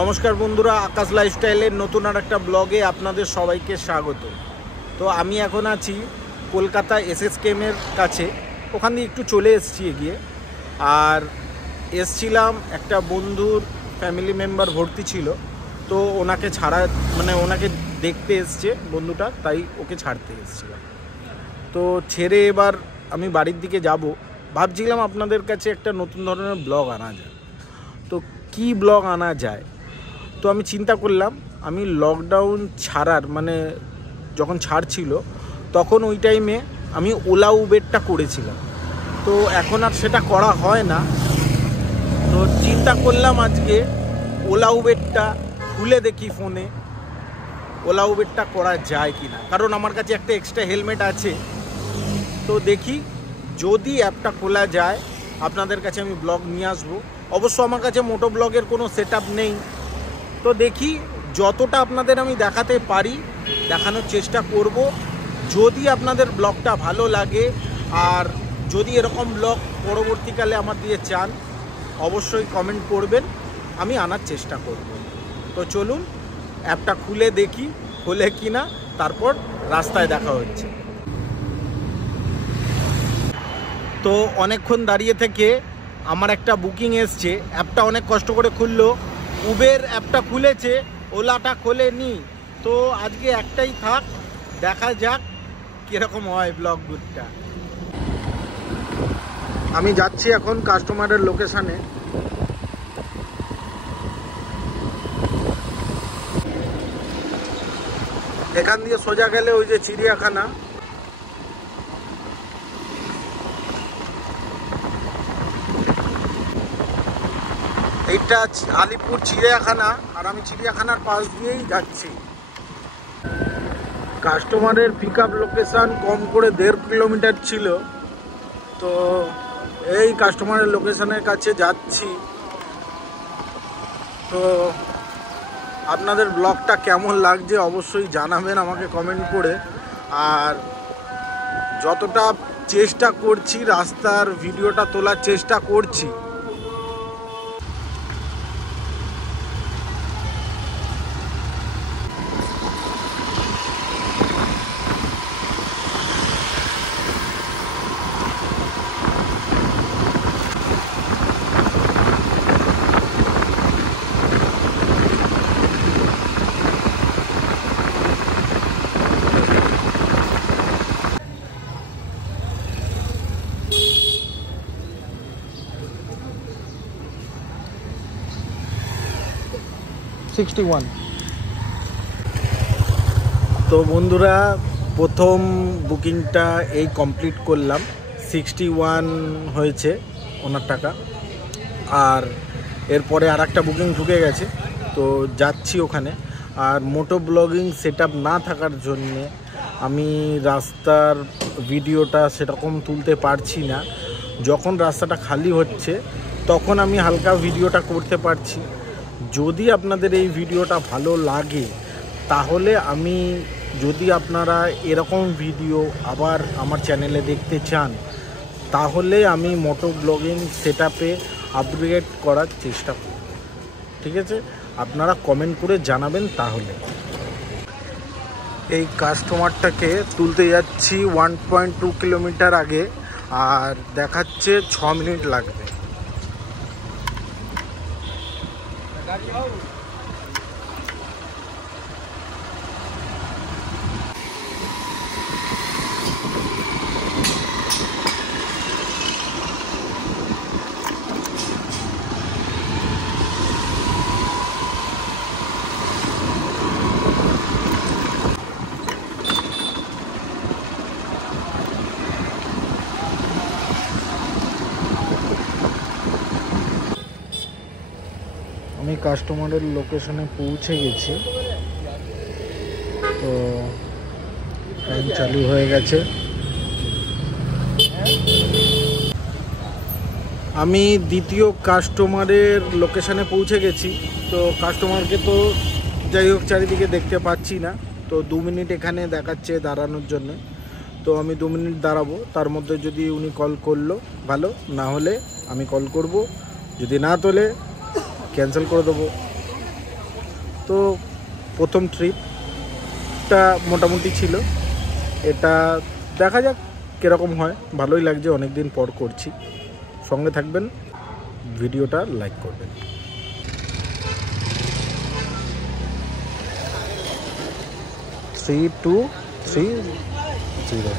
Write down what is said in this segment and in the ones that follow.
নমস্কার বন্ধুরা, আকাশ লাইফস্টাইলের নতুন আর একটা ব্লগে আপনাদের সবাইকে স্বাগত। তো আমি এখন আছি কলকাতা এসএসকেএমের কাছে, ওখান দিয়ে একটু চলে এসেছি এগিয়ে। আর এসছিলাম একটা বন্ধুর ফ্যামিলি মেম্বার ভর্তি ছিল, তো ওনাকে ওনাকে দেখতে এসছে বন্ধুটা, তাই ওকে ছাড়তে এসেছিলাম। তো ছেড়ে এবার আমি বাড়ির দিকে যাব। ভাবছিলাম আপনাদের কাছে একটা নতুন ধরনের ব্লগ আনা যায়, তো কি ব্লগ আনা যায়। তো আমি চিন্তা করলাম, আমি লকডাউন ছাড়ার যখন ছাড়ছিল তখন ওই টাইমে আমি ওলা উবেরটা করেছিলাম, তো এখন আর সেটা করা হয় না। তো চিন্তা করলাম আজকে ওলা উবেরটা খুলে দেখি ফোনে, ওলা উবেরটা করা যায় কি না, কারণ আমার কাছে একটা এক্সট্রা হেলমেট আছে। তো দেখি যদি অ্যাপটা খোলা যায় আপনাদের কাছে আমি ব্লগ নিয়ে আসবো। অবশ্য আমার কাছে মোটো ব্লগের কোনো সেট নেই, তো দেখি যতটা আপনাদের আমি দেখাতে পারি দেখানোর চেষ্টা করব। যদি আপনাদের ব্লগটা ভালো লাগে আর যদি এরকম ব্লগ পরবর্তীকালে আমার দিয়ে চান অবশ্যই কমেন্ট করবেন, আমি আনার চেষ্টা করব। তো চলুন অ্যাপটা খুলে দেখি খোলে কি না, তারপর রাস্তায় দেখা হচ্ছে। তো অনেকক্ষণ দাঁড়িয়ে থেকে আমার একটা বুকিং এসছে, অ্যাপটা অনেক কষ্ট করে খুললো। উবের অ্যাপটা খুলেছে, ওলাটা খোলেনি। তো আজকে একটাই থাক, দেখা যাক কীরকম হয় ব্লগটা। আমি যাচ্ছি এখন কাস্টমারের লোকেশানে। এখান দিয়ে সোজা গেলে ওই যে চিড়িয়াখানা, এইটা আলিপুর চিড়িয়াখানা, আর আমি চিড়িয়াখানার পাশ দিয়েই যাচ্ছি। কাস্টমারের পিক আপ লোকেশান কম করে 1.5 কিলোমিটার ছিল, তো এই কাস্টমারের লোকেশানের কাছে যাচ্ছি। তো আপনাদের ব্লগটা কেমন লাগছে অবশ্যই জানাবেন আমাকে কমেন্ট করে। আর যতটা চেষ্টা করছি রাস্তার ভিডিওটা তোলার চেষ্টা করছি। তো বন্ধুরা, প্রথম বুকিংটা এই কমপ্লিট করলাম, 61 হয়েছে ওনার টাকা। আর এরপরে আর একটা বুকিং ঢুকে গেছে, তো যাচ্ছি ওখানে। আর মোটো ব্লগিং সেট না থাকার জন্যে আমি রাস্তার ভিডিওটা সেরকম তুলতে পারছি না। যখন রাস্তাটা খালি হচ্ছে তখন আমি হালকা ভিডিওটা করতে পারছি। যদি আপনাদের এই ভিডিওটা ভালো লাগে তাহলে যদি আপনারা এরকম ভিডিও আবার আমার চ্যানেলে দেখতে চান তাহলে আমি মোটো ব্লগিং সেট আপগ্রেড করার চেষ্টা করব। ঠিক আছে, আপনারা কমেন্ট করে জানাবেন। তাহলে এই কাস্টমারটাকে তুলতে যাচ্ছি 1.2 কিলোমিটার আগে, আর দেখাচ্ছে 6 মিনিট লাগবে। আমি কাস্টমারের লোকেশনে পৌঁছে গেছি, তো ট্রেন চালু হয়ে গেছে। আমি দ্বিতীয় কাস্টমারের লোকেশনে পৌঁছে গেছি। তো কাস্টমারকে তো যাই হোক চারিদিকে দেখতে পাচ্ছি না, তো 2 মিনিট এখানে দেখাচ্ছে দাঁড়ানোর জন্য। তো আমি 2 মিনিট দাঁড়াবো, তার মধ্যে যদি উনি কল করলো ভালো, না হলে আমি কল করব, যদি না তোলে ক্যান্সেল করে দেবো। তো প্রথম ট্রিপটা মোটামুটি ছিল, এটা দেখা যাক কীরকম হয়। ভালোই লাগছে, অনেক দিন পর করছি। সঙ্গে থাকবেন, ভিডিওটা লাইক করবেন। 3, 2, 3, 0।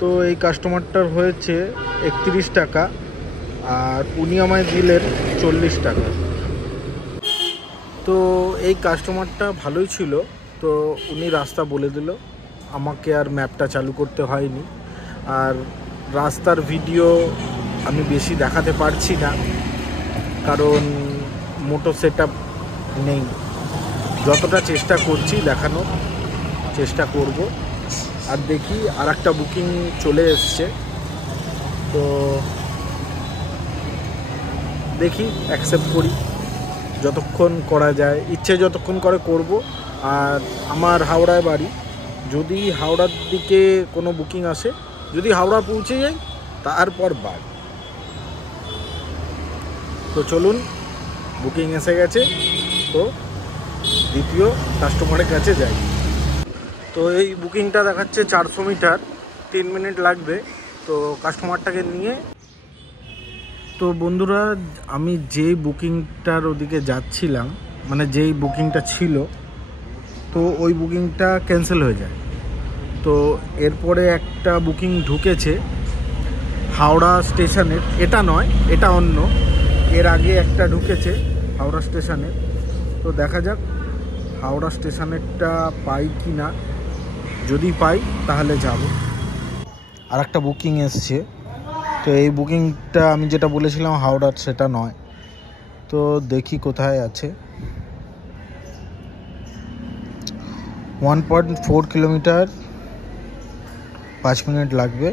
তো এই কাস্টমারটার হয়েছে 31 টাকা, আর উনি আমায় দিলেন 40 টাকা। তো এই কাস্টমারটা ভালোই ছিল, তো উনি রাস্তা বলে দিল, আমাকে আর ম্যাপটা চালু করতে হয়নি। আর রাস্তার ভিডিও আমি বেশি দেখাতে পারছি না, কারণ মোটো সেটআপ নেই। যতটা চেষ্টা করছি দেখানোর চেষ্টা করব। আর দেখি আর একটা বুকিং চলে এসছে, তো দেখি অ্যাকসেপ্ট করি, যতক্ষণ করা যায়, ইচ্ছে যতক্ষণ করে করব। আর আমার হাওড়ায় বাড়ি, যদি হাওড়ার দিকে কোনো বুকিং আসে, যদি হাওড়া পৌঁছে যাই তারপর বাড়ি। তো চলুন, বুকিং এসে গেছে, তো দ্বিতীয় কাস্টমারের কাছে যাই। তো এই বুকিংটা দেখাচ্ছে 400 মিটার, 3 মিনিট লাগবে। তো কাস্টমারটাকে নিয়ে, তো বন্ধুরা আমি যেই বুকিংটার ওদিকে যাচ্ছিলাম, মানে যেই বুকিংটা ছিল, তো ওই বুকিংটা ক্যান্সেল হয়ে যায়। তো এরপরে একটা বুকিং ঢুকেছে হাওড়া স্টেশনের, এটা নয়, এটা অন্য, এর আগে একটা ঢুকেছে হাওড়া স্টেশনের। তো দেখা যাক হাওড়া স্টেশনেরটা পাই কি না, যদি পাই তাহলে যাব। আর একটা বুকিং এসছে, তো এই বুকিংটা আমি যেটা বলেছিলাম হাওড়ার, সেটা নয়। তো দেখি কোথায় আছে। 1.4 কিলোমিটার, 5 মিনিট লাগবে।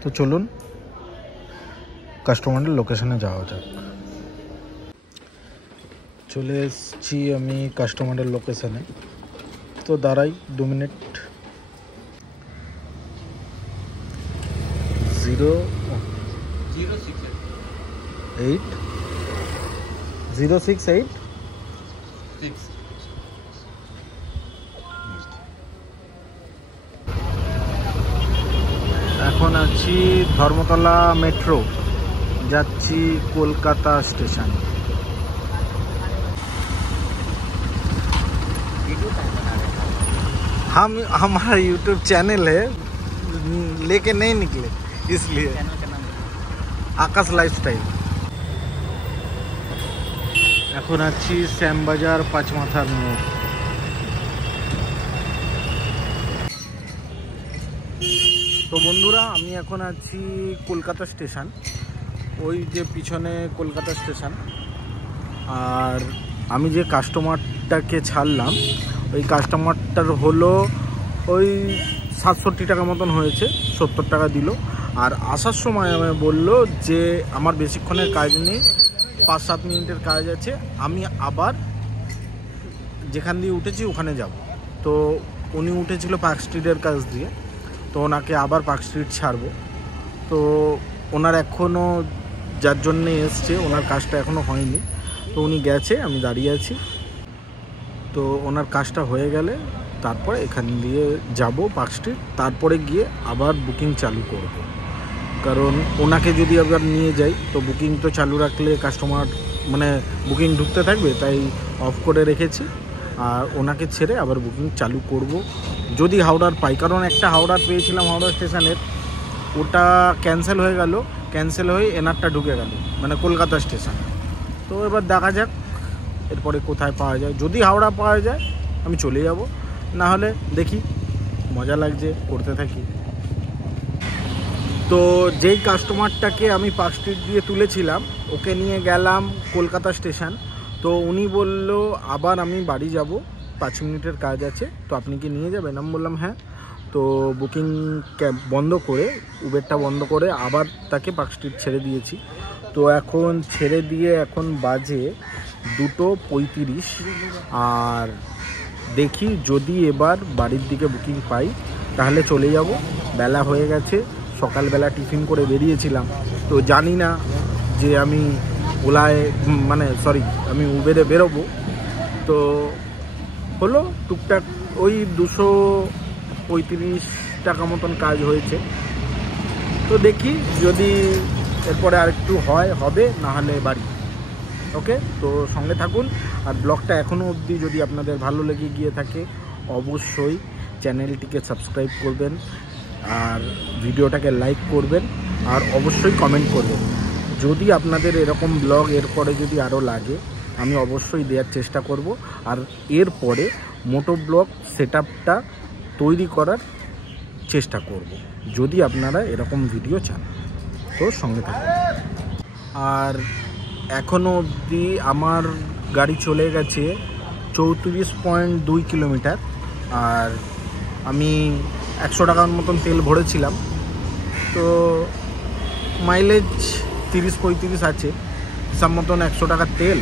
তো চলুন কাস্টমারের লোকেশনে যাওয়া যাক। চলে এসেছি আমি কাস্টমারের লোকেশনে। তো দাঁড়াই 2 মিনিট। 068 এখন আছি ধর্মতলা মেট্রো, যাচ্ছি কলকাতা স্টেশন। हम हमारा यूट्यूब चैनल है, लेके नहीं निकले इसलिए। আকাশ লাইফস্টাইল। এখন আছি শ্যামবাজার পাঁচমাথার মোড়। তো বন্ধুরা আমি এখন আছি কলকাতা স্টেশন, ওই যে পিছনে কলকাতা স্টেশন। আর আমি যে কাস্টমারটাকে ছাড়লাম, ওই কাস্টমারটার হলো ওই 67 টাকা মতন হয়েছে, 70 টাকা দিল। আর আসার সময় আমায় বললো যে আমার বেশিক্ষণের কাজ নেই, 5-7 মিনিটের কাজ আছে, আমি আবার যেখান দিয়ে উঠেছি ওখানে যাব। তো উনি উঠেছিল পার্ক স্ট্রিটের কাছ দিয়ে, তো ওনাকে আবার পার্ক স্ট্রিট ছাড়বো। তো ওনার এখনও, যার জন্যে এসছে, ওনার কাজটা এখনও হয়নি। তো উনি গেছে, আমি দাঁড়িয়ে আছি। তো ওনার কাজটা হয়ে গেলে তারপরে এখান দিয়ে যাব পার্ক স্ট্রিট, তারপরে গিয়ে আবার বুকিং চালু করব। কারণ ওনাকে যদি আবার নিয়ে যাই তো বুকিং তো চালু রাখলে কাস্টমার, মানে বুকিং ঢুকতে থাকবে, তাই অফ করে রেখেছি। আর ওনাকে ছেড়ে আবার বুকিং চালু করব যদি হাওড়ার পাই। কারণ একটা হাওড়ার পেয়েছিলাম হাওড়া স্টেশনের, ওটা ক্যান্সেল হয়ে গেল, ক্যান্সেল হয়ে এনারটা ঢুকে গেল, মানে কলকাতা স্টেশন। তো এবার দেখা যাক এরপরে কোথায় পাওয়া যায়। যদি হাওড়া পাওয়া যায় আমি চলে যাব, না হলে দেখি, মজা লাগছে করতে থাকি। তো যেই কাস্টমারটাকে আমি পার্ক স্ট্রিট দিয়ে তুলেছিলাম, ওকে নিয়ে গেলাম কলকাতা স্টেশন। তো উনি বলল আবার আমি বাড়ি যাব, 5 মিনিটের কাজ আছে, তো আপনি কি নিয়ে যাবেন? আমি বললাম হ্যাঁ। তো বুকিং ক্যাব বন্ধ করে, উবেরটা বন্ধ করে আবার তাকে পার্ক স্ট্রিট ছেড়ে দিয়েছি। তো এখন ছেড়ে দিয়ে এখন বাজে 2:35, আর দেখি যদি এবার বাড়ির দিকে বুকিং পাই তাহলে চলে যাব। বেলা হয়ে গেছে, সকালবেলা টিফিন করে বেরিয়েছিলাম, তো জানি না যে আমি ওলায় আমি উবেরে বেরোবো। তো হলো টুকটাক ওই 235 টাকা মতন কাজ হয়েছে। তো দেখি যদি এরপরে আরেকটু হবে, না হলে বাড়ি। ওকে, তো সঙ্গে থাকুন। আর ব্লগটা এখনও অবধি যদি আপনাদের ভালো লেগে গিয়ে থাকে অবশ্যই চ্যানেলটিকে সাবস্ক্রাইব করবেন, আর ভিডিওটাকে লাইক করবেন, আর অবশ্যই কমেন্ট করবেন। যদি আপনাদের এরকম ব্লগ এরপরে যদি আরও লাগে আমি অবশ্যই দেওয়ার চেষ্টা করব। আর এরপরে মোটো ব্লগ সেটআপটা তৈরি করার চেষ্টা করব যদি আপনারা এরকম ভিডিও চান। তো সঙ্গে থাকুন। আর এখনও অবধি আমার গাড়ি চলে গেছে 34.2 কিলোমিটার, আর আমি 100 টাকার মতন তেল ভরেছিলাম। তো মাইলেজ 30-35 আছে, হিসাব মতন 100 টাকার তেল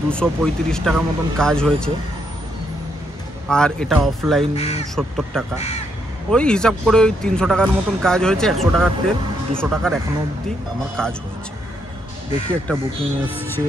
235 টাকা মতন কাজ হয়েছে। আর এটা অফলাইন 70 টাকা, ওই হিসাব করে ওই 300 টাকার মতন কাজ হয়েছে। 100 টাকার তেল 200 টাকার এখনও অবধি আমার কাজ হয়েছে। দেখি একটা বুকিং এসছে।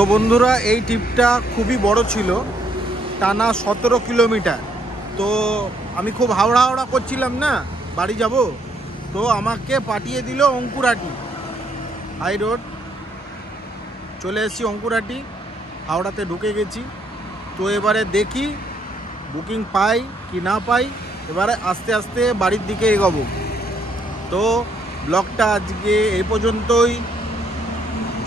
তো বন্ধুরা, এই ট্রিপটা খুবই বড় ছিল, টানা 17 কিলোমিটার। তো আমি খুব হাওড়া করছিলাম না, বাড়ি যাব। তো আমাকে পাঠিয়ে দিল অঙ্কুরহাটি হাই রোড। চলে এসেছি অঙ্কুরহাটি, হাওড়াতে ঢুকে গেছি। তো এবারে দেখি বুকিং পাই কি না পাই, এবারে আস্তে আস্তে বাড়ির দিকে এগোবো। তো ব্লগটা আজকে এই পর্যন্তই।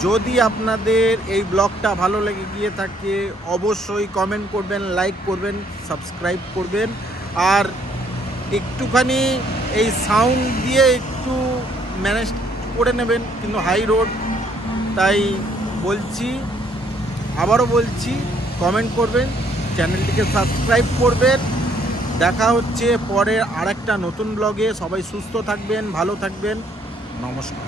যদি আপনাদের এই ব্লগটা ভালো লেগে গিয়ে থাকে অবশ্যই কমেন্ট করবেন, লাইক করবেন, সাবস্ক্রাইব করবেন। আর একটুখানি এই সাউন্ড দিয়ে একটু ম্যানেজ করে নেবেন, কিন্তু হাই রোড তাই বলছি, আবারও বলছি, কমেন্ট করবেন, চ্যানেলটিকে সাবস্ক্রাইব করবেন। দেখা হচ্ছে পরের আরেকটা নতুন ব্লগে। সবাই সুস্থ থাকবেন, ভালো থাকবেন। নমস্কার।